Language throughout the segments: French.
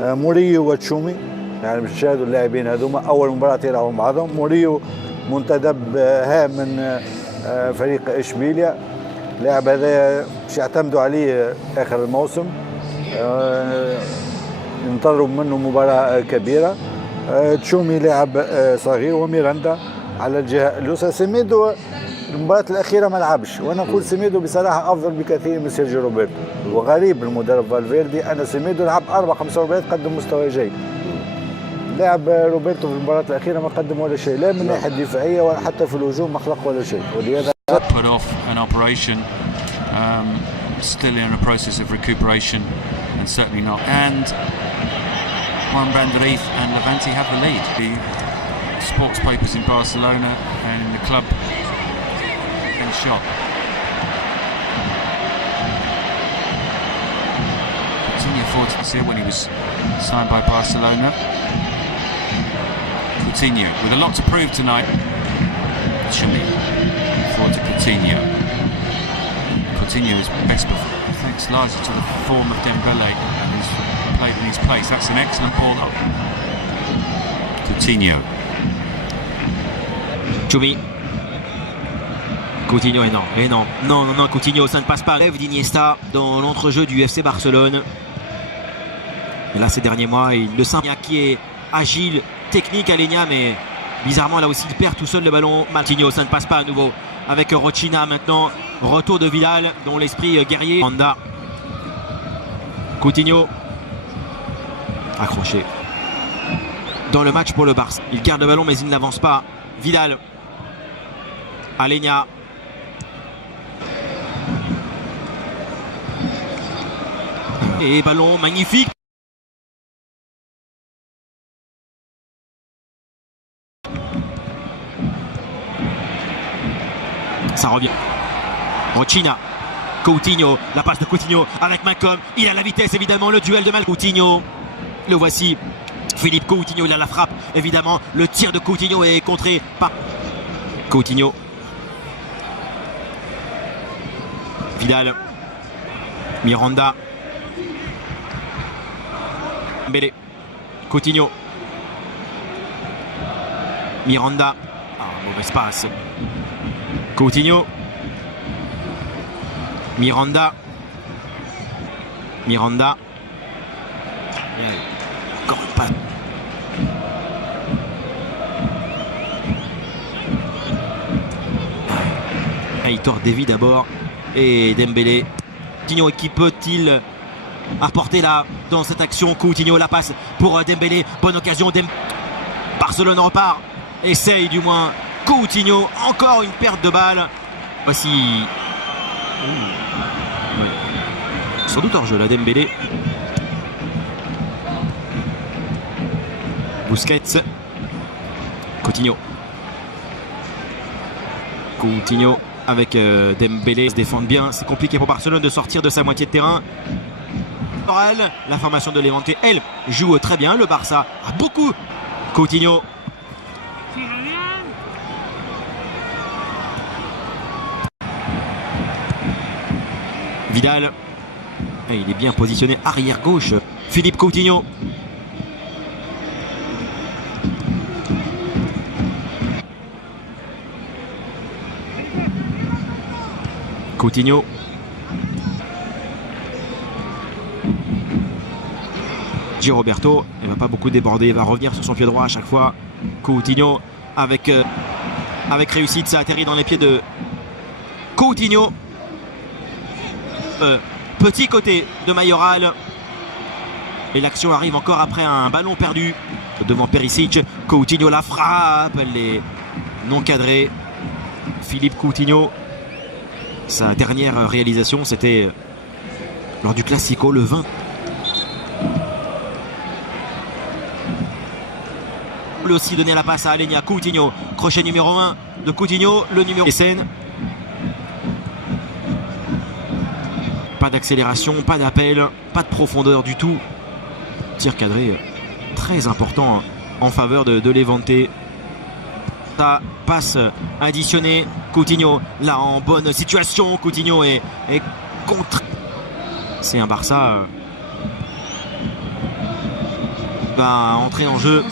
موريو وتشومي، يعني مش شاهدوا اللاعبين هذوما اول مباراه يلعبوا مع بعضهم. موريو منتدب هام من فريق اشبيليا، اللاعب هذا باش يعتمدوا عليه اخر الموسم، ينتظروا منه مباراه كبيره. تشومي لاعب صغير، وميراندا على الجهه اليسرى. سيميدو المباراة الأخيرة ما لعبش، وأنا نقول سيميدو بصراحة أفضل بكثير من سيرجيو روبرتو، وغريب المدرب فالفيردي أن سيميدو لعب 4-5 مباريات قدم مستوى جيد. لاعب روبرتو في المباراة الأخيرة ما قدم ولا شيء، لا من الناحية الدفاعية ولا حتى في الهجوم ما خلق ولا شيء، ولهذا put off an operation, still in a process of recuperation, and certainly not. And Juan Brandrith and Levante have the lead. The sports papers in Barcelona and in the club in shock. Coutinho forward to here when he was signed by Barcelona. Coutinho with a lot to prove tonight. Chile forward to Coutinho. Coutinho is best thanks largely to the form of Dembele, who's played in his place. That's an excellent ball up. Coutinho. Choumi. Coutinho et non, non, Coutinho, ça ne passe pas. Lève d'Iniesta dans l'entrejeu du FC Barcelone. Et là, ces derniers mois, il le sent qui est agile, technique à Legna, mais bizarrement, là aussi, il perd tout seul le ballon. Coutinho, ça ne passe pas à nouveau. Avec Rochina maintenant, retour de Vidal, dont l'esprit guerrier. Honda. Coutinho. Accroché. Dans le match pour le Barça. Il garde le ballon, mais il n'avance pas. Vidal. Alenia. Et ballon magnifique. Ça revient. Rochina. Coutinho. La passe de Coutinho avec Malcolm. Il a la vitesse évidemment. Le duel de Malcolm. Coutinho. Le voici. Philippe Coutinho. Il a la frappe. Évidemment. Le tir de Coutinho est contré par Coutinho. Vidal. Miranda. Dembélé. Coutinho. Miranda. Mauvaise passe. Coutinho. Miranda. Encore une passe. Heitor Devi d'abord. Et Dembélé. Coutinho, qui peut-il apporter là dans cette action? Coutinho, la passe pour Dembélé. Bonne occasion. Barcelone repart. Essaye du moins. Coutinho, encore une perte de balle. Voici. Sans doute hors jeu là, Dembélé. Busquets. Coutinho avec Dembélé. Se défendent bien. C'est compliqué pour Barcelone de sortir de sa moitié de terrain. La formation de Levante, elle, joue très bien. Le Barça a beaucoup. Coutinho. Vidal. Et il est bien positionné arrière gauche. Philippe Coutinho. Coutinho. Di Roberto, il ne va pas beaucoup déborder, il va revenir sur son pied droit à chaque fois. Coutinho avec réussite, ça atterrit dans les pieds de Coutinho. Petit côté de Mayoral. Et l'action arrive encore après un ballon perdu devant Perisic. Coutinho la frappe, elle est non cadrée. Philippe Coutinho. Sa dernière réalisation, c'était lors du Classico, le 20. Il a aussi donné la passe à Alenia. Coutinho, crochet numéro 1 de Coutinho, le numéro SN. Pas d'accélération, pas d'appel, pas de profondeur du tout. Tir cadré très important en faveur de Levante. Ça passe additionnée. Coutinho là en bonne situation. Coutinho est contre. C'est un Barça va entrer en jeu.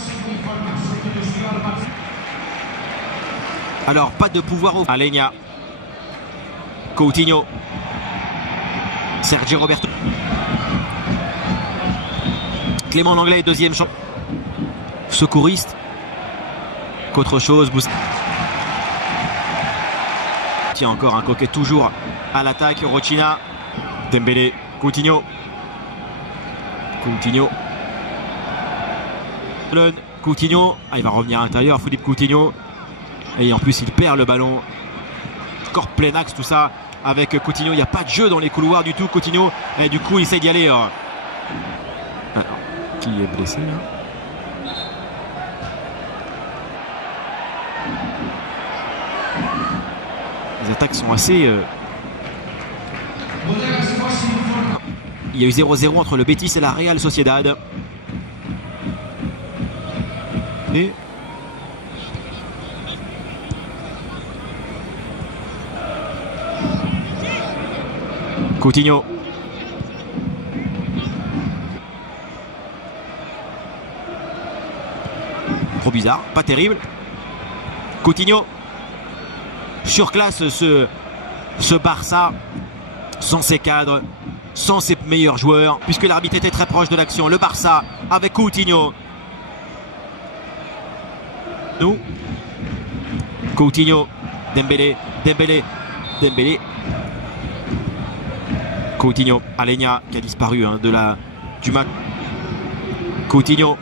Alors, pas de pouvoir au... Alenia. Coutinho. Sergi Roberto. Clément Langlais, deuxième champ. Secouriste. Qu'autre chose. Tiens, encore un coquet toujours à l'attaque. Rochina. Dembélé. Coutinho. Coutinho. Coutinho. Ah, il va revenir à l'intérieur. Philippe Coutinho. Et en plus, il perd le ballon. Encore plein axe, tout ça. Avec Coutinho, il n'y a pas de jeu dans les couloirs du tout. Coutinho, et du coup, il essaie d'y aller. Alors, qui est blessé là? Les attaques sont assez... Il y a eu 0-0 entre le Betis et la Real Sociedad. Et... Coutinho. Trop bizarre, pas terrible. Coutinho. Surclasse ce Barça sans ses cadres, sans ses meilleurs joueurs, puisque l'arbitre était très proche de l'action. Le Barça avec Coutinho. Nous. Coutinho. Dembélé. Dembélé. Dembélé. Coutinho, Alenia qui a disparu du match. Coutinho.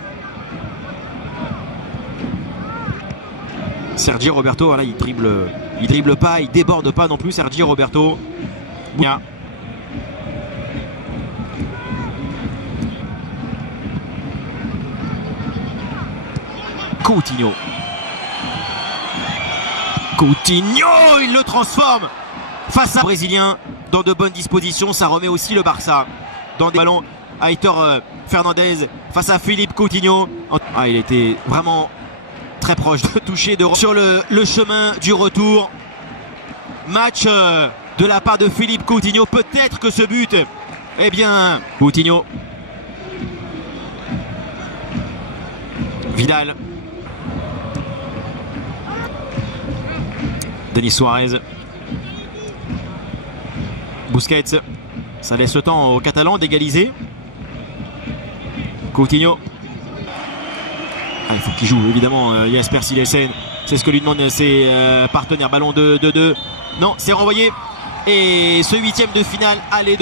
Sergi Roberto, voilà, il dribble pas, il déborde pas non plus. Sergi Roberto. Bien. Coutinho. Coutinho, il le transforme face à Brésilien. Dans de bonnes dispositions, ça remet aussi le Barça dans des ballons. Aitor Fernandez face à Philippe Coutinho. Ah, il était vraiment très proche de toucher sur le chemin du retour. Match de la part de Philippe Coutinho. Peut-être que ce but, eh bien, Coutinho. Vidal. Denis Suarez. Busquets, ça laisse le temps aux Catalans d'égaliser. Coutinho. Ah, il faut qu'il joue, évidemment. Jasper Silesen, c'est ce que lui demandent ses partenaires. Ballon de 2-2. Non, c'est renvoyé. Et ce huitième de finale, aller de